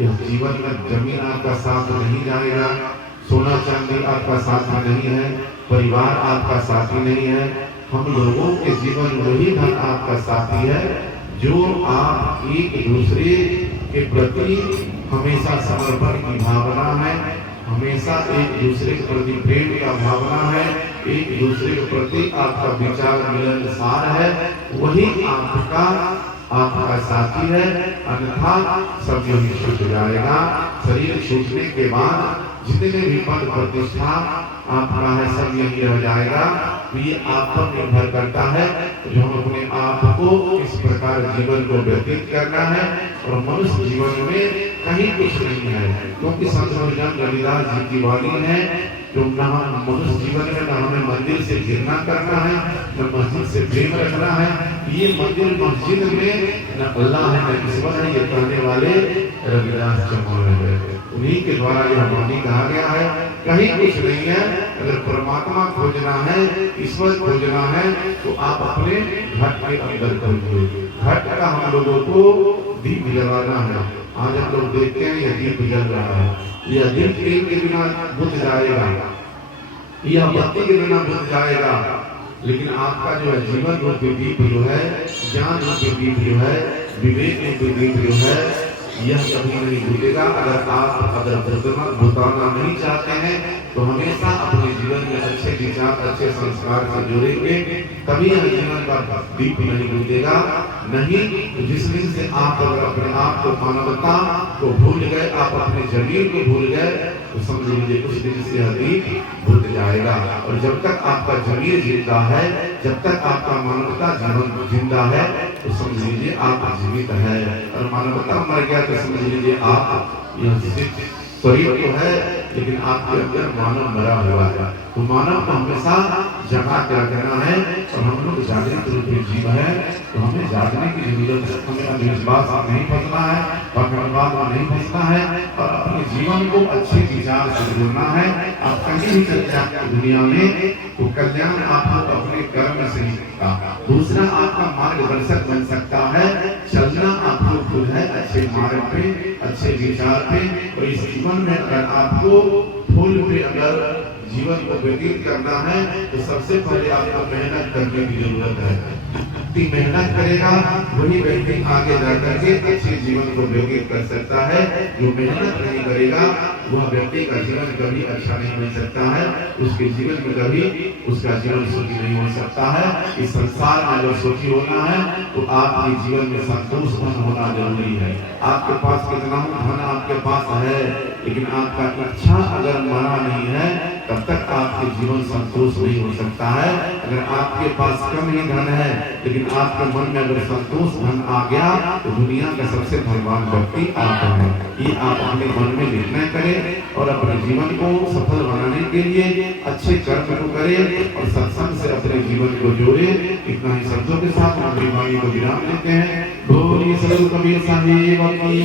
यह जीवन में जमीन आपका साथ नहीं जाएगा, सोना चांदी आपका साथ में नहीं है, परिवार आपका साथी नहीं है। हम लोगों के जीवन में वही धन आपका साथी है जो आप एक दूसरे के प्रति हमेशा समर्पण की भावना है, हमेशा एक दूसरे के प्रति प्रेम का भावना है, एक दूसरे के प्रति आपका विचार मिलनसार है, वही आपका साथी है। अन्यथा सब यही छूट जाएगा। शरीर छूटने के बाद जितने भी पद प्रतिष्ठा आपका है सब यही रह जाएगा। ये आप पर निर्भर करता है जो हम अपने आप को इस प्रकार जीवन को व्यतीत करना है। और मनुष्य जीवन में कहीं कुछ नहीं है, क्योंकि संत रविदास जी की वाणी है जो न मनुष्य जीवन में न हमें मंदिर से घृणा करना है, न मस्जिद से प्रेम रखना है। ये मंदिर मस्जिद में न अल्लाह है न ईश्वर है, ये कहने वाले रविदास चमोल है। उन्हीं के द्वारा यह वाणी कहा गया है, कहीं कुछ नहीं है। अगर परमात्मा खोजना है, ईश्वर खोजना है, तो आप अपने घट के अंदर खोजिए। घट का हम लोगों को दीप जलाना है। आज हम लोग देखते हैं यह दीप जल रहा है, यह दीप तेल के बिना बुझ जाएगा, यह बत्ती के बिना बुझ जाएगा। लेकिन आपका जो है जीवन रूपी दीप जो है, ज्ञान रूपी दीप जो है, विवेक रूपी दीप जो है, यह कभी नहीं भूलेगा। अगर भुताना नहीं चाहते हैं तो हमेशा अपने जीवन में अच्छे विचार, अच्छे संस्कार से जोड़ेंगे, तभी यह जीवन का दीप नहीं भूलेगा। नहीं तो जिस दिन से आप अगर अपने आप को, मानवता को भूल गए, आप अपने जमीन को भूल गए, तो समझ लीजिए उस दिन से यह दीप बुझ जाएगा। और जब तक आपका जमीन जिंदा है, जब तक आपका मानवता जीवन जिंदा है, तो समझ लीजिए आप जीवित है। और मानवता मर गया तो समझ लीजिए आप शरीर तो है लेकिन आपके अंदर मानव मरा हुआ है। तो मानव को हमेशा जगा के रखना है। और हम लोग जागृत रूप में जीव है, तो हमें जागने की जरूरत है। हमें अंधविश्वास में नहीं फंसना है, पखंडवाद में नहीं फंसना है, और अपने जीवन को अच्छे विचार से जोड़ना है। आप कहीं भी चलते हैं दुनिया में, तो कल्याण आपको अपने कर्म से ही सकता। दूसरा आपका मार्गदर्शक बन सकता है। चलना आपको खुद है अच्छे मार्ग पे, अच्छे विचार पे। और इस जीवन में अगर आपको फूल पे अगर जीवन को व्यतीत करना है, तो सबसे पहले आपको मेहनत करने की जरूरत है। मेहनत करेगा वही व्यक्ति आगे जाकर के अच्छे जीवन को व्यतीत कर सकता है। जो मेहनत नहीं करेगा वह व्यक्ति का जीवन कभी अच्छा नहीं बन सकता है, उसके जीवन में कभी उसका जीवन सुखी नहीं हो सकता है। इस संसार में अगर सुखी होना है तो आपके जीवन में संतोष होना जरूरी है। आपके पास कितना धन आपके पास है, लेकिन आपका इच्छा अगर मरा नहीं है, तब तक आपके जीवन संतोष नहीं हो सकता है। अगर आपके पास कम ही धन है, लेकिन आपके मन में अगर संतोष धन आ गया, तो दुनिया का सबसे धनवान व्यक्ति आप हैं। ये आप अपने मन में निर्णय करें और अपने जीवन को सफल बनाने के लिए अच्छे कर्म को करें और सत्संग से अपने जीवन को जोड़े। इतना ही शब्दों के साथ हम अपनी वाणी को विराम देते हैं। बोलिए सद्गुरु कबीर साहिब की